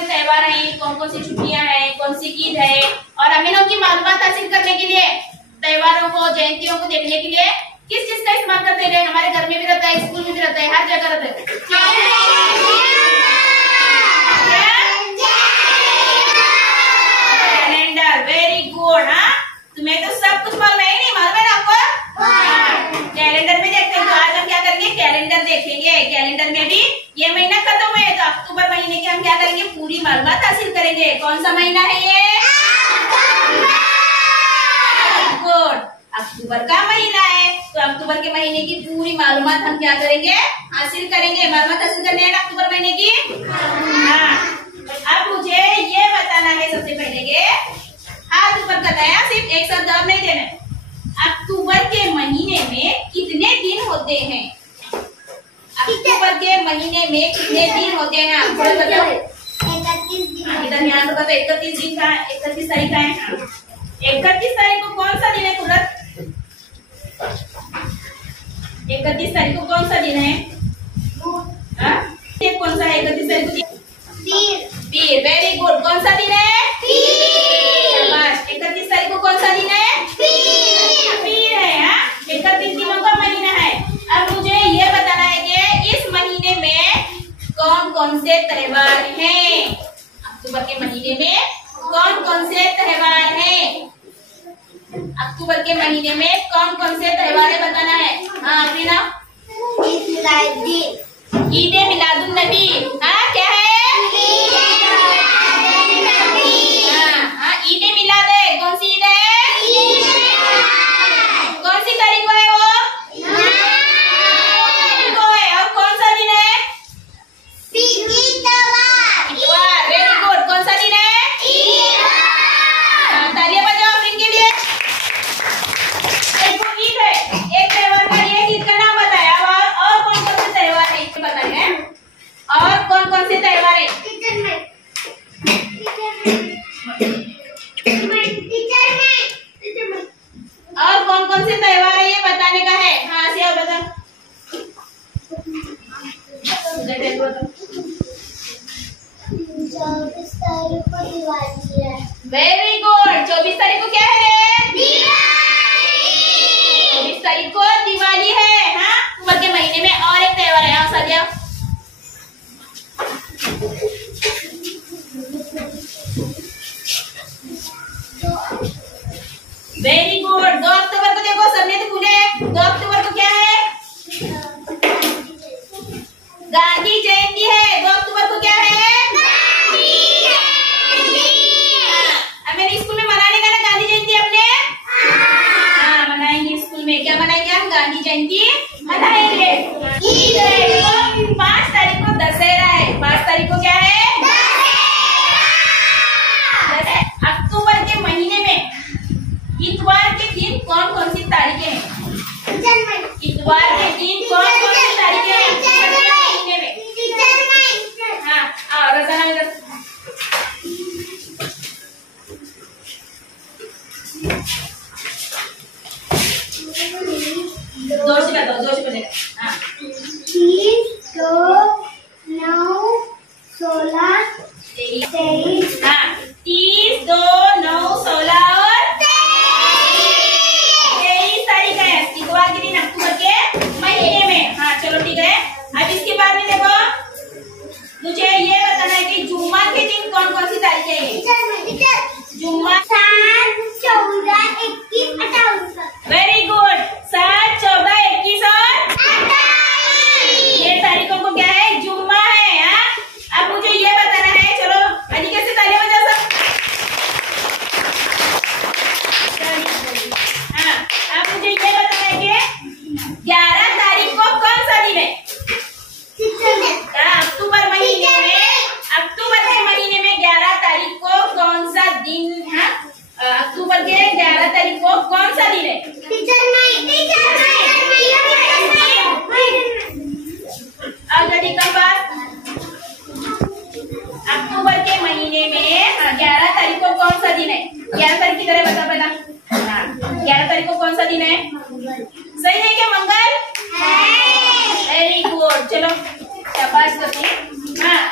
से त्योहार हैं, कौन सी छुट्टियां हैं, कौन सी ईद है, और हमें उनकी मालूमात हासिल करने के लिए, त्योहारों को, जयंतियों को देखने के लिए किस चीज का इस्तेमाल करते हैं? हमारे घर में भी रहता है, स्कूल में भी रहता है, हर जगह रहता है। कैलेंडर। Very good. हाँ, तुम्हें तो सब कुछ मालूम है, नहीं मालूम है ना आपको? कैलेंडर में देखते हैं। तो आज हम क्या करेंगे? कैलेंडर देखेंगे। कैलेंडर में भी ये महीना खत्म हुआ है, तो अक्टूबर महीने के हम क्या करेंगे? पूरी मालूमात हासिल करेंगे। कौन सा महीना है ये? गुड। अक्टूबर का महीना है, तो अक्टूबर के महीने की पूरी मालूमात हम क्या करेंगे? हासिल करेंगे। मालूमात हासिल करनी है ना अक्टूबर महीने की? हाँ। अब मुझे ये बताना है सबसे पहले के हाथ ऊपर करना है, सिर्फ एक साथ जवाब नहीं देना है। अक्टूबर के महीने में कितने दिन होते हैं? अक्टूबर के महीने में कितने दिन होते हैं? आप थोड़ा बताओ। 31 दिन। इधर यहाँ तो बताओ। 31 दिन का, 31 तारीख का है। 31 तारीख को कौन सा दिन है कुदरत? 31 तारीख को कौन सा दिन है? ये कौन सा है 31 तारीख को? पीर। Very good. कौन सा दिन है? पीर। 31 तारीख को कौन सा दिन है? पीर है। 31 दिनों का महीना है। अब मुझे ये बताना है कि इस महीने में कौन कौन से त्योहार हैं? अक्टूबर के महीने में कौन कौन से त्योहार हैं? अक्टूबर के महीने में कौन कौन से त्योहार है बताना है। हाँ अफरीना? ईद मिलादुन नबी। हाँ क्या है? ईद मिलाद है। कौन सी ईद है? कौन सी तारीख को है वो? को है। और कौन सा दिन है? इतवार। Very good. कौन सा दिन है? तालियां बजाओ अफरीन के लिए। एक ईद है, एक त्योहार का, एक ईद का नाम बताया। और कौन कौन से त्योहार है बताइए। और कौन कौन से त्योहार है? और कौन कौन से त्योहार है ये बताने का है। हाँ सिया बता। 24 तारीख को दिवाली है। Very good. 24 तारीख को क्या है? दिवाली। 24 तारीख को दिवाली है। हाँ, अक्टूबर के महीने में और एक त्योहार है। हाँ सादिया? Very good. 2 अक्टूबर को देखो, सबने तो भूले। 2 अक्टूबर को क्या है? गांधी जयंती है। 2 अक्टूबर को क्या है? मेरे स्कूल में मनाने का ना गांधी जयंती अपने? हाँ मनाएंगे स्कूल में। क्या मनाएंगे हम? गांधी जयंती मनाएंगे। 5 तारीख को दशहरा है। 5 तारीख को क्या है? अक्टूबर के महीने में इतवार के दिन कौन कौन सी तारीखें हैं? इतवार के दिन कौन कौन सी तारीखें हैं अक्टूबर के महीने में? हाँ रज़ाना जोर से बताओ, जोर से बताओ। हाँ 30, 2, 9, 16, 23। हाँ 30, 2, 9, 16 और 23 तारीख है इतवार के दिन अक्टूबर के महीने में। हाँ चलो ठीक है। अब इसके बाद में देखो, मुझे ये बताना है कि जुम्मा के दिन कौन कौन सी तारीखें हैं? जुम्मा 7, 14, 21, 28। Very good. 7, 14, 21 और 28 ये तारीखों को क्या है? जुम्मा है। हाँ अब मुझे ये बताना है, चलो अलीका से तालियां बजा सब। हाँ अब मुझे ये बताना है कि 11 तारीख को कौन सा दिन है? अक्टूबर महीने में, अक्टूबर के महीने में 11 तारीख को कौन सा दिन है? अक्टूबर के 11 तारीख को कौन सा दिन है? अक्टूबर के महीने में 11 तारीख को कौन सा दिन है? 11 तारीख की तरह बता बता। हाँ 11 तारीख को कौन सा दिन है? सही है क्या? मंगल। Very good. चलो शाबाश करते हैं। हाँ